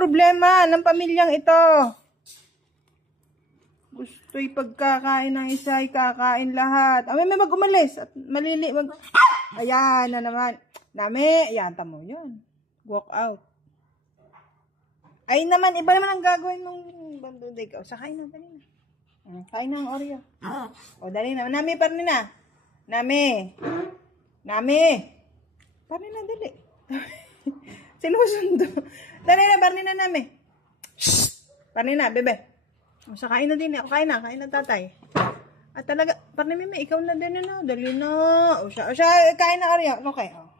problema ng pamilyang ito? Gusto'y pagkakain ng isa, kakain lahat. May mag-umalis at malili Ayan na naman. Nami, ayan, tamo yun. Walk out. Ay naman, iba naman ang gagawin ng banduday ka. O, sakain na, dali na. Kain na ang Oreo. O, dali na. Nami, parni na. Nami. Nami. Parni na, dali. Sinusundo. Dali na, parni na, Nami. Shhh! Parni na, bebe. O, sakain na din. O, kain na, tatay. At talaga, parni, Mimi, ikaw na din na. Dali na. O, siya, kain na, Oreo. Okay, o.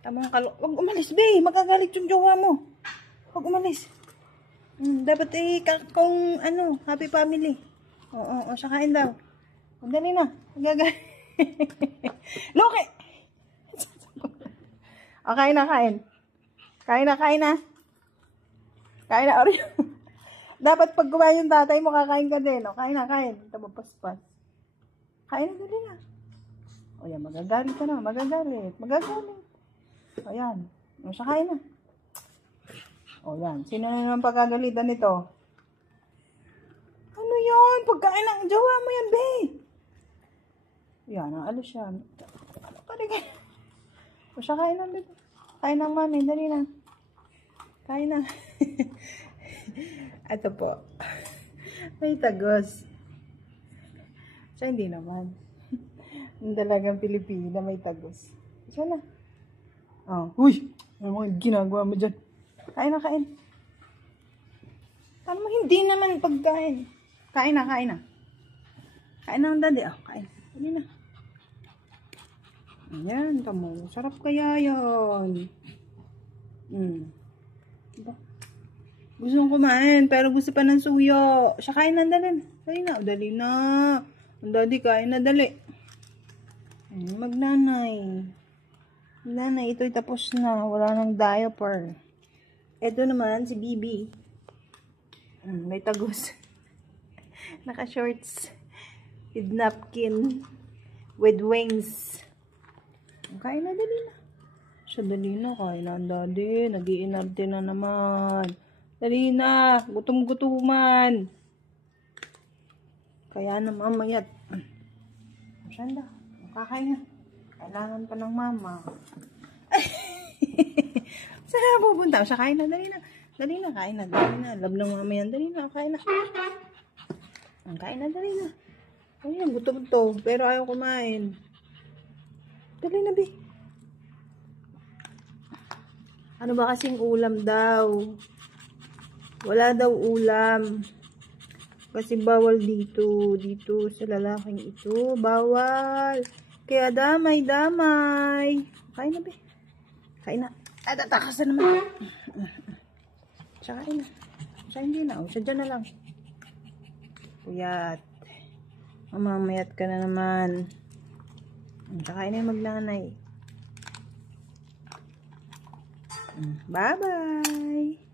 Tamang wag umalis, be. Magagalit yung jowa mo. Wag umalis. Dapat kung ano, happy family. Oo, sakain daw. Dali na. Magagalit. Loki! O, kain na. Kain na, Oreo. Dapat pag kumain yung tatay mo, kakain ka din. O, kain na. Tabapaspas. Kain na, dali na. O, yan, magagalit ka na. Magagalit. Ayan. O, sakain na. O, yan. Sino na naman pagkagalitan nito? Ano yan? Pagkain ng jowa mo yan, be. Yan, ang alos yan. Ano pa rin? O, sakain na dito. Kain na, mami. Dali na. Kain na. Ito po. May tagos. Siya hindi naman. Yung dalagang Pilipina may tagos. Siya na. Oh, uy! Ano mga ginagawa mo dyan? Kain na. Paano mo hindi naman pagkain? Kain na. Kain na ang daddy. Oh, kain. Hindi na. Ayan, tamo. Sarap kaya yun. Diba? Gusto kong kumain, pero gusto pa ng suyo. Siya kain na, dali na. Ang daddy, kain na, dali. Magnanay. Nanay, ito'y tapos na. Wala nang diaper. Ito naman, si Bibi. May tagos. Naka-shorts. With napkin. With wings. Kain na, dali na. Siya, dali na. Kain na, daddy. Nag-iinarte na naman. Dali na. Gutom-gutuman. Kaya na mamayat. Sanda. Kakain na. Kailangan pa ng mama. Saan na pupunta? Siya, kain na. Dali na. Kain na. Love ng mama yan. Dali na. Kain na. Kain na. Dali na. Ayan, gutom to. Pero ayaw kumain. Dali na, be. Ano ba kasing ulam daw? Wala daw ulam. Kasi bawal dito. Dito sa lalaking ito. Bawal. Kaya damay. Kain na, be. Kain na. Tatakas na naman. Siya, kain na. Siya, hindi na. Siya, dyan na lang. Puyat. Mamamayat ka na naman. Siya, kain na yung magnanay. Bye-bye.